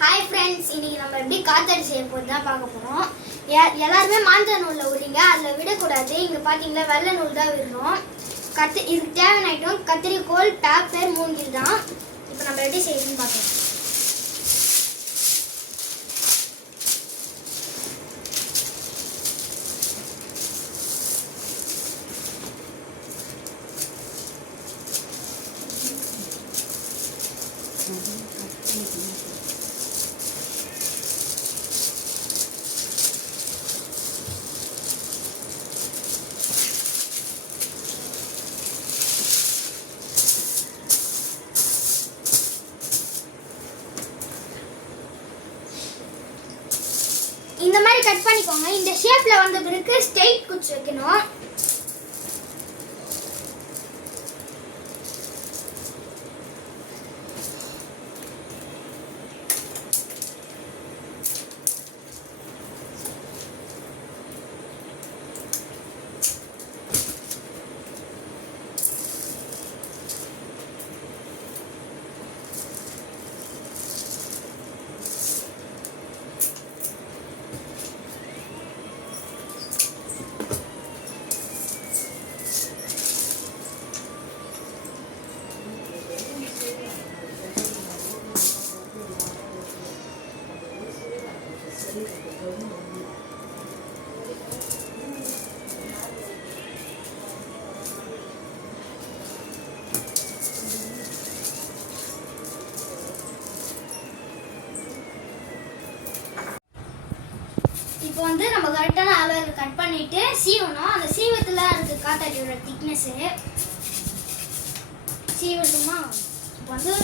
Hi friends, இன்னைக்கு நம்ம எப்படி காத்தாடி செய்ய போகிறது தான் பார்க்க போகிறோம். எல்லாருமே மாஞ்சா நூலில் விடுங்க, அதில் விடக்கூடாது. இங்கே பார்த்தீங்களா வெள்ளை நூல் தான் விடணும். இதுக்கு தேவையான ஐட்டம் கத்திரிக்கோல், பேப்பர், மூங்கில் தான். இப்போ நம்ம எப்படி செய்யணும்னு பார்க்கலாம். இந்த மாதிரி கட் பண்ணிக்கோங்க. இந்த ஷேப்ல வந்த பிறகு ஸ்ட்ரைட் குச்சி வைக்கணும். இப்போ வந்து நம்ம கரெக்டான அளவு கட் பண்ணிட்டு சீவணும். அந்த சீவத்துல இருக்கு காத்தாடியோட திக்னஸ். சீவட்டுமா? இப்போ வந்து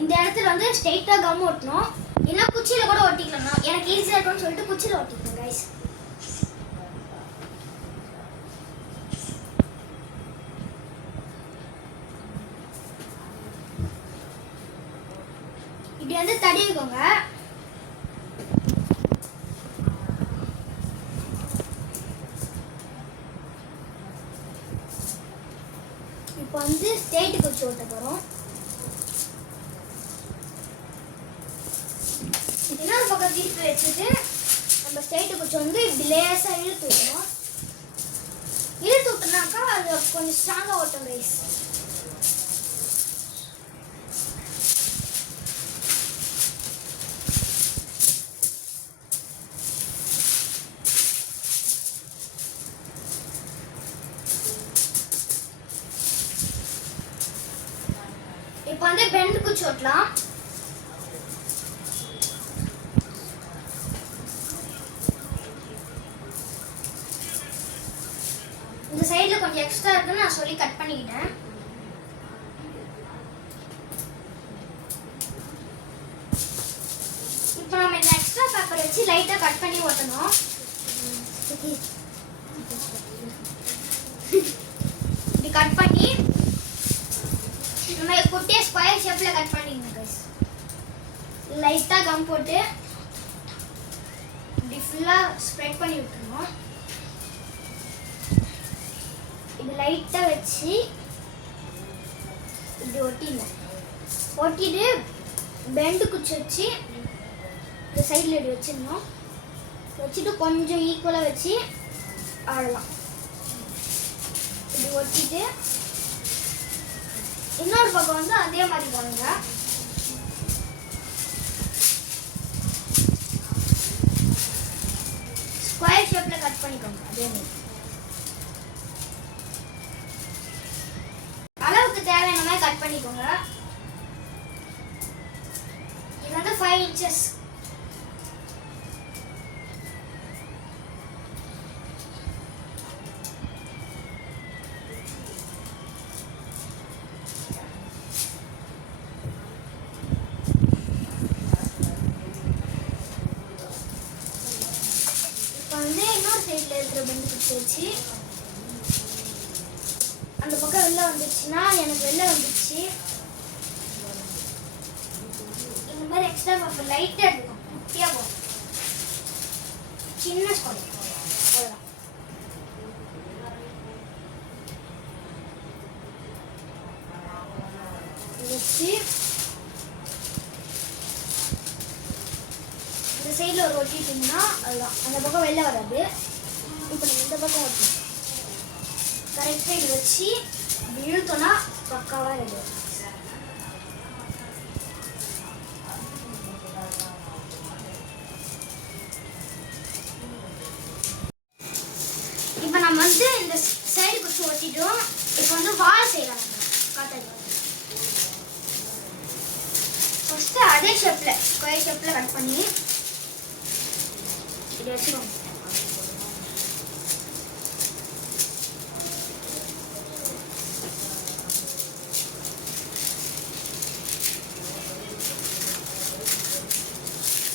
இந்த இடத்துல வந்து ஸ்ட்ரைட்டா கம் ஒட்டணும். இல்லைன்னா குச்சியில கூட ஒட்டிக்கலாம். எனக்கு ஈஸியா இருக்கும்னு சொல்லிட்டு குச்சியில ஒட்டிக்கிறேன் கைஸ். இப்படி வந்து தடவிக்கோங்க. இப்போ வந்து ஸ்ட்ரைட் குச்சி ஓட்ட போறோம். இன்னொரு பக்கம் திருப்பி வச்சுட்டு நம்ம ஸ்ட்ரைட் குச்சி வந்து இப்படி லேசா இழுத்து விடணும். இழுத்து விட்டோம்னாக்கா அது கொஞ்சம் ஸ்ட்ராங்கா ஓட்டும் கைஸ். இப்போ வந்து பெண்ட் குச்சி ஓட்டலாம். இந்த சைடுல கொஞ்சம் எக்ஸ்ட்ரா இருக்குன்னு நான் சொல்லி கட் பண்ணிக்கிட்டேன். இப்போ நம்ம இந்த எக்ஸ்ட்ரா பேப்பர் வச்சு லைட்டா கட் பண்ணி ஓட்டணும். இப்படி கட் பண்ணி நம்ம குட்டியா ஸ்கொயர் ஷேப்ல கட் பண்ணிக்கணும் गाइस. லைட்டா கம் போட்டு இப்படி ஃபுல்லா ஸ்ப்ரெட் பண்ணி விட்டுறணும். இது லைட்டா வச்சு இப்படி ஒட்டிட்டு பெண்ட் குச்சி வச்சு இந்த சைடில் இப்படி வச்சிடணும். வச்சுட்டு கொஞ்சம் ஈக்குவலாக வச்சு ஆடலாம். இப்படி ஒட்டிட்டு இன்னொரு பக்கம் வந்து அதே மாதிரி பண்ணுங்க. ஸ்கொயர் ஷேப்ல கட் பண்ணிக்கோங்க. அதே மாதிரி அளவுக்கு தேவையான மாதிரி கட் பண்ணிக்கோங்க. இது வந்து 5 inches. வந்து இன்னொரு சைடில் இருக்கிற பெண்ட் குச்சி வச்சு அந்த பக்கம் வெளில வந்துச்சுன்னா எனக்கு வெளில வந்துச்சு. இந்த மாதிரி எக்ஸ்ட்ரா பேப்பர் லைட்டாக எடுக்கும். குட்டியாக போகும். சின்ன ஸ்கொயர் அவ்வளோதான். வச்சு சைடில் ஒரு ஒட்டிட்டிங்கன்னா அதுதான் அந்த பக்கம் வெளில வராது. இப்போ நம்ம இந்த பக்கம் ஒட்டணும். கரெக்டாக இது வச்சு இப்படி இழுத்தோன்னா பக்காவாக ரெடி. இப்போ நம்ம வந்து இந்த சைடு குச்சி ஒட்டிட்டோம். இப்போ வந்து வால் செய்யலாம். காத்தாடி ஃபஸ்ட்டு அதே ஷேப்பில் ஸ்கொயர் ஷேப்பில் கட் பண்ணி இப்படி வச்சுக்கோங்க.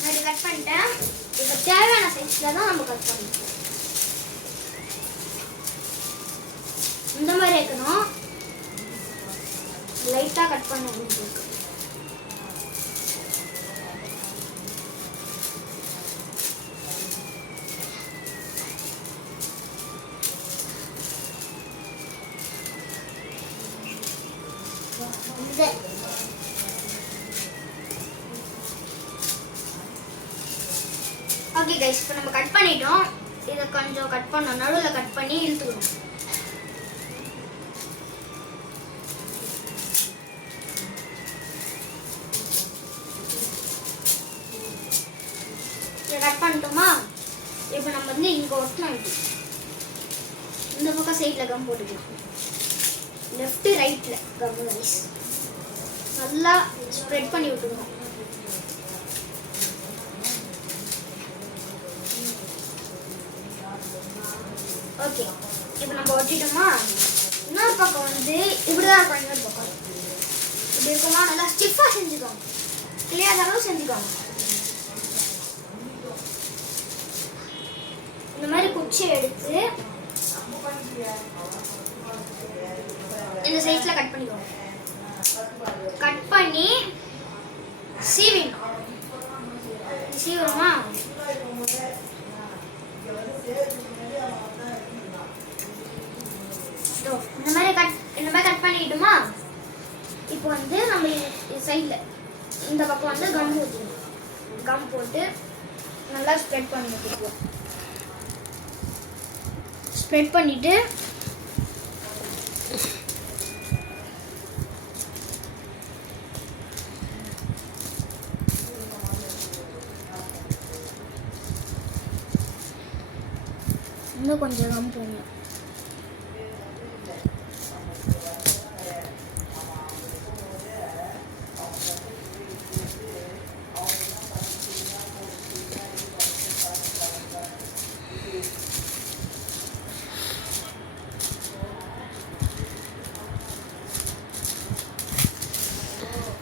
நான் கட் பண்ணிட்டேன். இப்போ தேவையான சைஸில் தான் நம்ம கட் பண்ணணும். இந்த மாதிரி இருக்கணும். லைட்டாக கட் பண்ண வேண்டியிருக்கு. ஓகே கைஸ், இப்போ நம்ம கட் பண்ணிட்டோம். இதை கொஞ்சம் கட் பண்ணோம், நடுவில் கட் பண்ணி இழுத்துக்கணும். இதை கட் பண்ணிட்டோமா? இப்போ நம்ம வந்து இங்கே ஒட்டணும். இந்த பக்கம் சைடில் கம் போட்டுக்கலாம். லெஃப்ட்டு ரைட்டில் கம் ரைஸ் நல்லா ஸ்ப்ரெட் பண்ணி விட்டுக்கணும். ஓகே, இப்போ நம்ம ஒட்டிட்டோமா? இன்னொரு பக்கம் வந்து இப்படிதான் இருக்கும். இன்னொரு பக்கம் இப்படி இருக்குமா? நல்லா ஸ்டிஃபாக செஞ்சுக்கோங்க. கிளியர் அளவு செஞ்சுக்கோங்க. இந்த மாதிரி குச்சியை எடுத்து இந்த சைஸ்ல கட் பண்ணிக்கோங்க. கட் பண்ணி சீவிடணும். சீவுறோமா? இந்த மாதிரி கட் பண்ணிக்கிட்டுமா? இப்போ வந்து நம்ம சைடில் இந்த பக்கம் வந்து கம் ஊற்றணும். கம் போட்டு நல்லா ஸ்ப்ரெட் பண்ணி விட்டுருவோம். ஸ்ப்ரெட் பண்ணிவிட்டு இன்னும் கொஞ்சம் கம் போடணும்.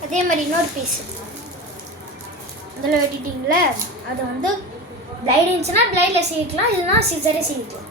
அதே மாதிரி இன்னொரு பீஸ் இதில் வெட்டிட்டிங்களே, அதை வந்து பிளைட் இருந்துச்சுன்னா பிளைடில் சீவிக்கலாம், இல்லைன்னா சிசரே சீவிக்கலாம்.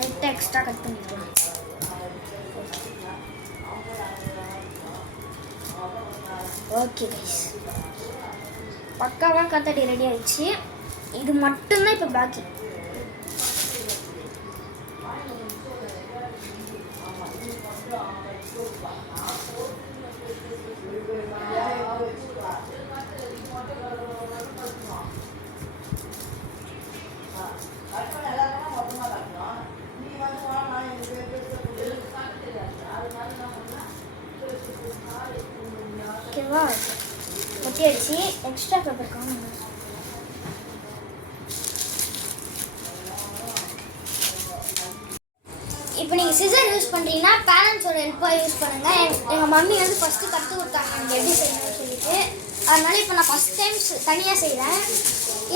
லைட்டாக எக்ஸ்ட்ரா கட் பண்ணிக்கலாம். ஓகே கைஸ், பக்காவாக காத்தாடி ரெடி ஆயிடுச்சு. இது மட்டும்தான் இப்போ பாக்கி. ஓகேவா? ஒட்டி அடிச்சு எக்ஸ்ட்ரா பேப்பர் காணும். இப்போ நீங்கள் சிசர் யூஸ் பண்ணுறீங்கன்னா பேரண்ட்ஸோட ஹெல்ப்பாக யூஸ் பண்ணுங்கள். எங்கள் மம்மி வந்து ஃபஸ்ட்டு கற்றுக் கொடுத்தாங்க எனக்கு எப்படி செய்யணும்னு சொல்லிட்டு. அதனால் இப்போ நான் ஃபஸ்ட் டைம் தனியாக செய்கிறேன்.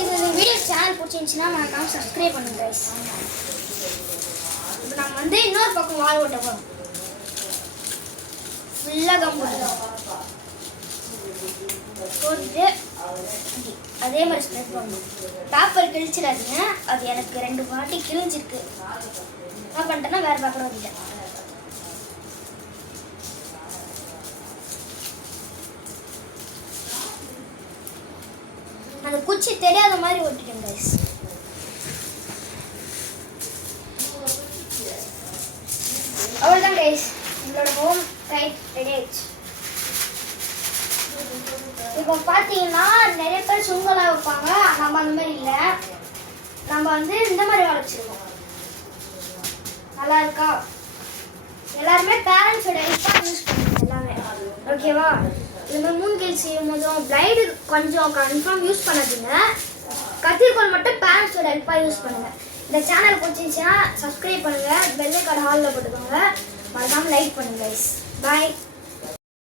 இது வீடியோ சேனல் பிடிச்சிருந்துச்சின்னா மறக்காம சப்ஸ்கிரைப் பண்ணுங்க கைஸ். இப்போ நம்ம வந்து இன்னொரு பக்கம் வால் ஓட்ட போகிறோம். ஃபுல்லாக கம் போட்டுட்டு அதே மாதிரி ஸ்ப்ரெட் பண்ணணும். பேப்பர் கிழிச்சிடாதீங்க. அது எனக்கு 2 வாட்டி கிழிஞ்சிருக்கு. என்ன பண்ணிட்டேன்னா வேறு பேப்பர் ஓட்டிட்டேன். அந்த குச்சி தெரியாத மாதிரி ஓட்டிட்டேன் கைஸ். அவ்வளோதான் கைஸ், உங்களோட ஹோம் கைட் ரெடி ஆயிடுச்சு. இப்போ பார்த்தீங்கன்னா நிறைய பேர் சுங்கலாக வைப்பாங்க, நம்ம அந்த மாதிரி இல்லை. நம்ம வந்து இந்த மாதிரி வளைச்சிருக்கோம். நல்லா இருக்கா? எல்லாருமே பேரண்ட்ஸோட ஹெல்ப்பாக யூஸ் பண்ணுங்க எல்லாமே, ஓகேவா? இது மாதிரி மூங்கில் செய்யும் போதும் பிளைடு கொஞ்சம் கன்ஃபார்ம் யூஸ் பண்ணாதீங்க. கத்திரிக்கோல் மட்டும் பேரண்ட்ஸோட ஹெல்ப்பாக யூஸ் பண்ணுங்க. இந்த சேனல் பிடிச்சிருந்துச்சுன்னா சப்ஸ்கிரைப் பண்ணுங்க, பெல் ஐகான் ஹாலில் போட்டுக்கோங்க, மறக்காமல் லைக் பண்ணுங்க கைஸ். பாய்.